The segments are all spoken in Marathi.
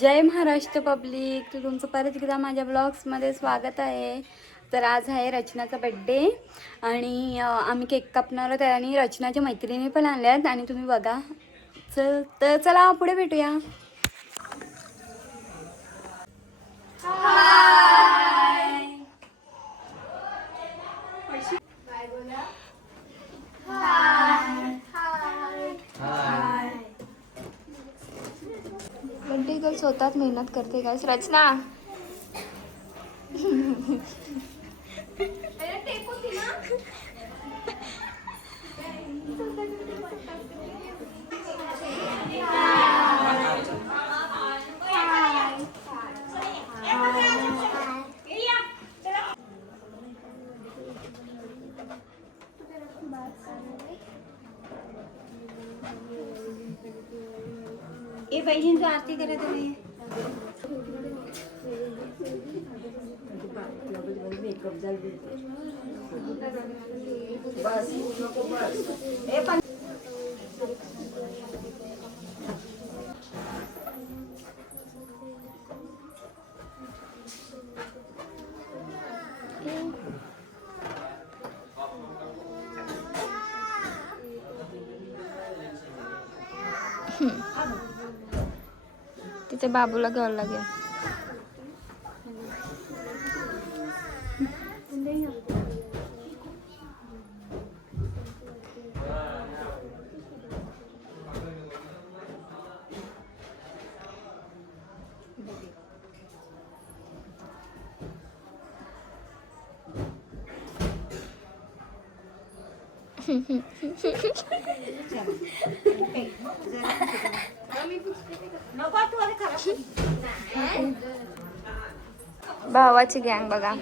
जय महाराष्ट्र पब्लिक, तर तुमचं परत एकदा माझ्या ब्लॉग्समध्ये स्वागत आहे. तर आज आहे रचनाचा बड्डे आणि आम्ही केक कापणार आहोत आणि रचनाच्या मैत्रिणी पण आल्यात आणि तुम्ही बघा. तर चला पुढे भेटूया. बड्डे गर्ल स्वतःच मेहनत करते काय रचना. ये बहिणींची आरती करा तुम्ही. तिथे बाबूला घ्यावं लागेल. भावाची गँग बघा.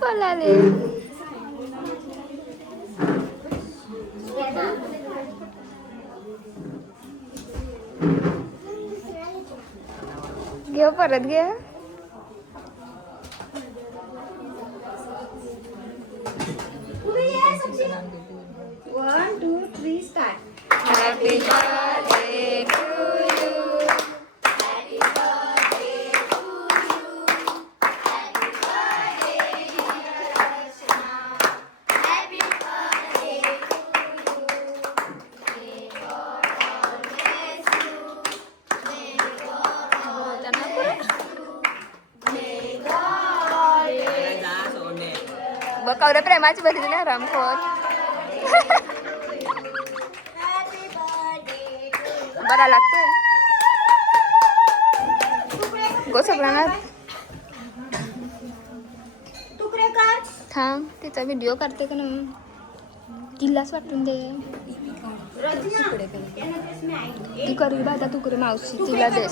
पळाले. घेऊ परत घे. One, two, three, start. Happy birthday to you. Happy birthday to you. Happy birthday dear Rachna. Happy birthday to you. May God bless you. May God bless you. May God बघ कवरे प्रेमाची भरली ना रामखोर. बरा लागतोय गो सगळ्यांना. थांब तिचा व्हिडिओ करते का ना. किल्लाच वाटून दे. ती करू बाजा तू करे मावशी तिला दे.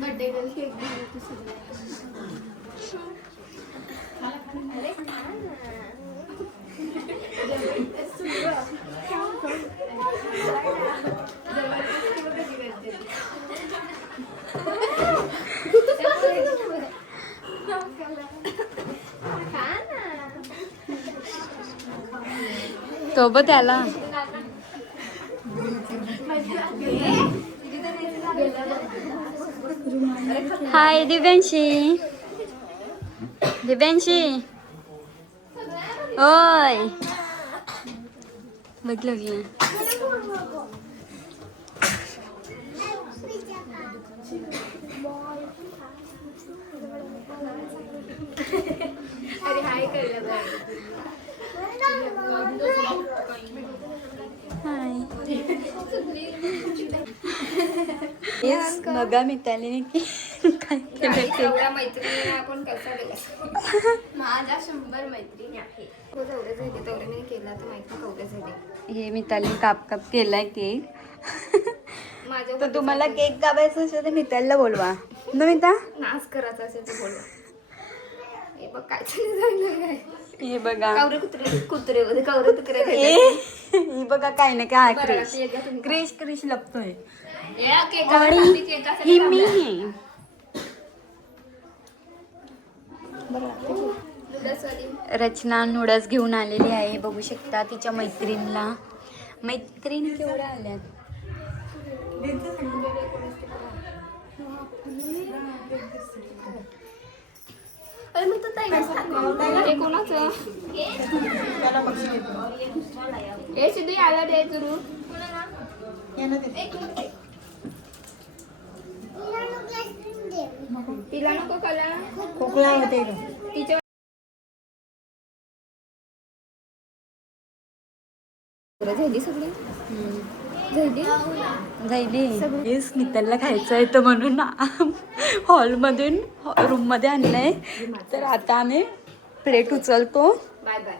बर्थडे गर्ल केक तो बघ त्याला. हाय दिव्यांशी. दिव्यांशी ओय म्हटलं की अरे हाय कळलं. हाय. बघा मितालीने की काय केलं. मैत्रिणी आपण कसा माझ्या 100 मैत्रिणी आहेत. तेवढे झाले तेवढे नाही केला तर माहिती कवढे झाले. हे मिताली काप केलाय केक. माझ्या तर तुम्हाला केक कापायचा असेल तर मितालीला बोलवा ना मिता. नाच करायचा असेल तर बोलवा. हे बघ काय झालं. हे बघा कवरे कुत्रे कुत्रे मध्ये कवरे कुत्रे ही बघा काय ना काय क्रिश क्रिश लपतोय आणि ही मी आहे. रचना नूडल्स घेऊन आलेली आहे बघू शकता तिच्या मैत्रिणीला. मैत्रिणी केवढ्या आल्यात. हे कोणाचं हे सिद्धू याला दे तुरू तिला नको कला खोकला होते तिच्या झाली सगळी झाली स्मिताला खायचं आहे तर म्हणून हॉलमधून रूममध्ये आणलंय. तर आता आम्ही प्लेट उचलतो. Bye bye.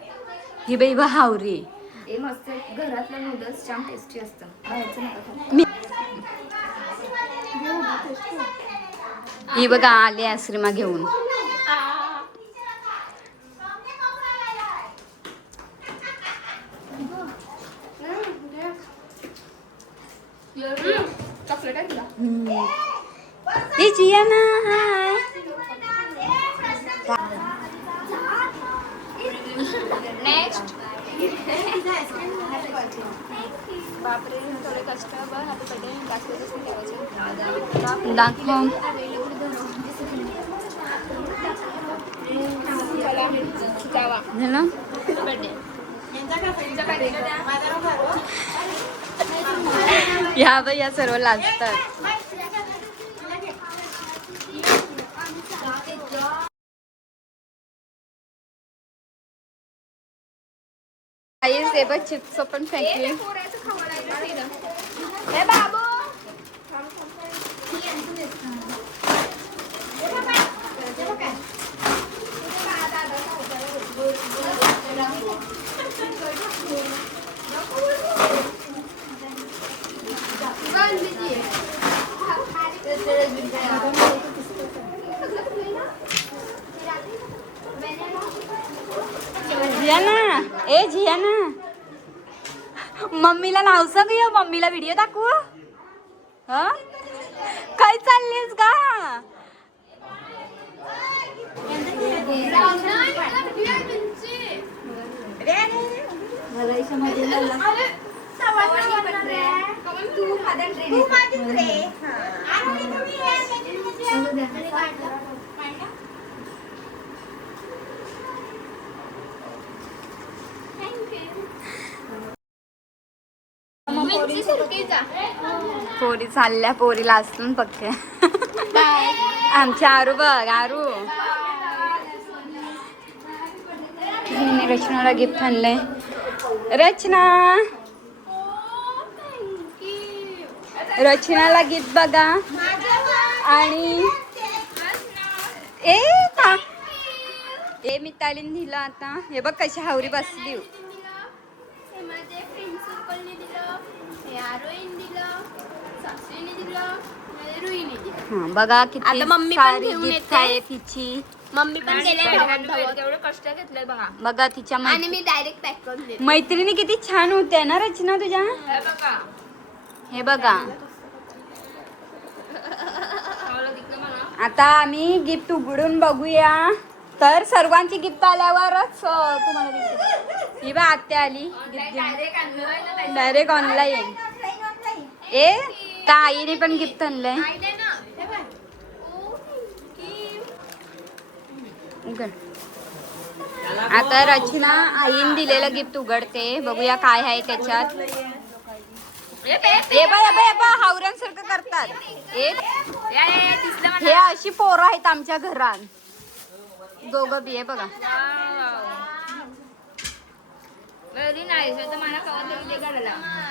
ही बाई बा हावरी. हे मस्त घरातलं नूडल्स छान टेस्टी असतं. बाहेरचं नका खाऊ. ही बघा आली आश्रिमा घेऊन. चॉकलेट आहे तुला हे जिया ना हाय. नेक्स्ट. बापरे थोडे कष्ट बघ आता पडे दाखवतच ठेवायचे दाखव. जावा झालं बर्थडे या बाई या सर्व लाजतात. हे बघ चिप्स पण फेकले. हे बाबू जियाना ए जियाना मम्मीला नाव सांग. मम्मीला व्हिडिओ दाखवू. हा काय चाललीस का. पोरी चालल्या पोरीला असलं पक्के. आमच्या आरू बघ आरू. रचनाला गिफ्ट आणलंय. रचना रचनाला गिफ्ट बघा. आणि ए मितालीन दिलं आता. हे बघ कशी हावरी बसली. हा बघा किती आता मम्मी पण सारी घेऊन गिफ्ट येते. आहे तिची. मम्मी पण गेले एवढे कष्ट घेतलंय बघा. बघा तिच्या आणि मी डायरेक्ट पॅक करून देते. मैत्रिणी किती छान होत्या ना रचना तुझ्या. हे बघा आता आम्ही गिफ्ट उघडून बघूया. तर सर्वांची गिफ्ट आल्यावरच तुम्हाला दिसेल. ही बा आत्या आली डायरेक्ट ऑनलाईन. ए का आईने पण गिफ्ट आणलंय. उघड. आता रचना आईने दिलेलं गिफ्ट उघडते. बघूया काय आहे त्याच्यात. हावऱ्यांसारखं करतात. हे अशी पोरं आहेत आमच्या घरात. दोघं बी आहे बघा.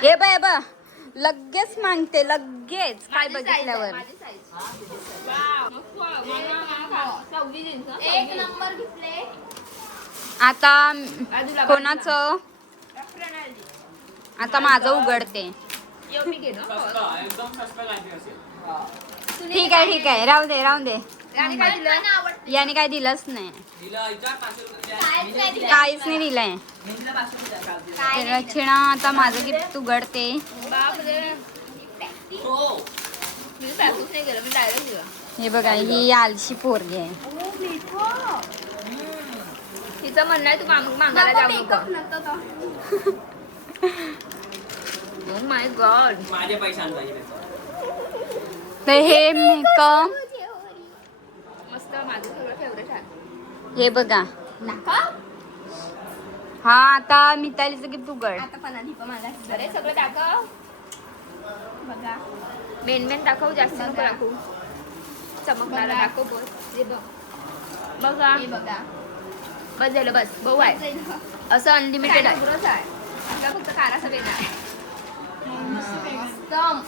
हे बाय बा लगेच मागते लगेच काय बघितल्यावर. एक नंबर घेतले. आता कोणाचं आता माझं उघडते. एकदम सस्ता लागते असेल. ठीक आहे राहू दे आणि काय दिलं याने काय दिलंच नाही, हिला विचार 500 रुपये काय दिलं? काहीच नाही दिलंय. तर रचना आता माझं गिफ्ट उघडते. हो. मी पॅकच नाही केलं, मी डायरेक्ट दिलं. हे बघा, ही आलशी पोरगी आहे. तिचं म्हणणं आहे तू मागायला जाऊ नको. Oh my God. माझे पैसे आणता येईल. तर हे मेकअप, मस्त, माझं सगळं फेवरेट आहे. हे बघा. हा आता मितालीचं गिफ्ट उघड. आता पण आधी पण मला अरे सगळं दाखव. बघा मेन दाखव, जास्त नको दाखवू. चमकणारा दाखव बोल. हे बघ बघा, हे बघा, बस झालं, बस भाऊ आहे असं अनलिमिटेड आहे. आता फक्त काराचा बेना आहे.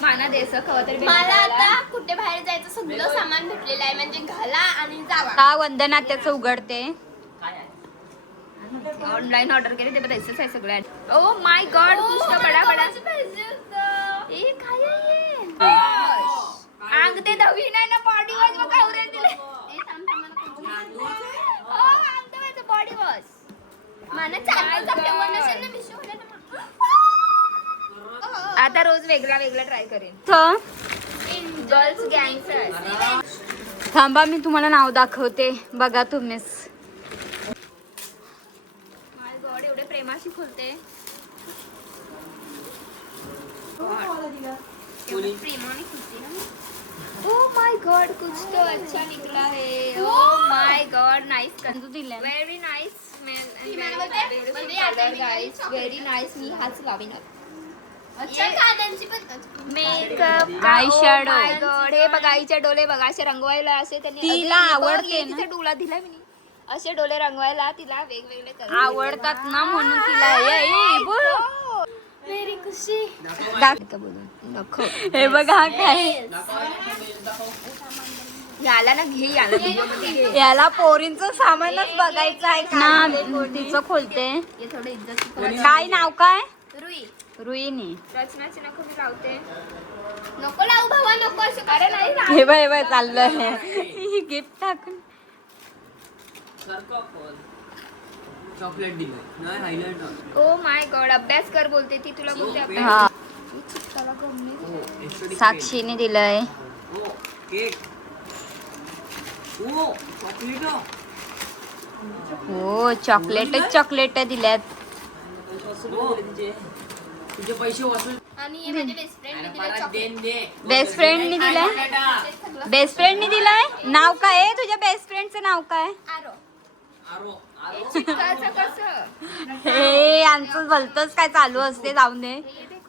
माना द्यायचं खवं तरी मला आता कुठे बाहेर जायचं सगळं सामान भेटलेलं आहे, म्हणजे घाला आणि जावा. का वंदना त्याचं उघडते. ऑनलाईन ऑर्डर केले ते पैसेच आहे सगळ्या. ओ माय गॉड, पुष्कळ बडा ए काय आहे? अंग ते दवी नाही ना, बॉडी वॉश बघ आवरे दिले. बॉडी वॉश मला चालतं फ्लेवर नसेल ना, मिशो होईल ना. आता रोज वेगळा ट्राय करेन. गर्ल्स गँगचं. थांबा, मी तुम्हाला नाव दाखवते, बघा तुम्हीच. माय गॉड, एवढे प्रेमाशी खोलते. प्रेमाने खुलते ना. ओ माय गॉड, कुछ तो अच्छा निकला है. Oh my God, nice. तू दिलाय. Very nice smell and guys, very nice. मी हाच लावीन. Makeup, Eyeshadow. माय गॉड, हे बघा आईच्या डोले बघा, असे रंगवायला असे त्यांनी तिला आवडते ना. डोला दिला मी, असे डोले रंगवायला तिला वेगवेगळे कलर आवडतात ना म्हणून तिला मेरी खुशी. हे बघा काय, याला ना घे, याला video मध्ये घे. याला पोरींचं सामानच बघायचं आहे ना. तिचं खोलते. हे थोडं इज्जत. काय नाव काय? रुई. रुईनी. रचनाची नको मी लावते. नको लावू भावा, नको असं. अरे नाही लाव. हे बाय चाललंय गिफ्ट टाकून. चॉकलेट दिलं नाही, हायलाइटर. ओ माय गॉड, अभ्यास कर बोलते ती, तुला बोलते अभ्यास. हा, चिपकाला गम्मे. साक्षीने दिलंय. ओ केक. ओ चॉकलेट. हो, चॉकलेट दिल्यात. तुझे पैसे वसूल. आणि हे माझे बेस्ट फ्रेंड बेस्ट फ्रेंडने दिलाय. बेस्ट फ्रेंडने दिलाय. नाव काय आहे तुझ्या बेस्ट फ्रेंडचं नाव काय? आरो. आरो चिपकायचं कसं? हे यांचं भलतच काय चालू असते, जाऊन दे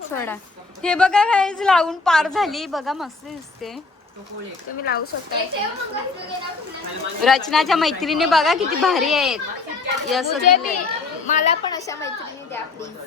सोडा. हे बघा काय लावून पार झाली, बघा मस्त दिसते. तुम्ही लावू शकता. रचनाच्या मैत्रिणी बघा किती भारी आहेत. हे असं मुझे दिलंय. भी, मला पण अशा मैत्रिणी द्या प्लीज.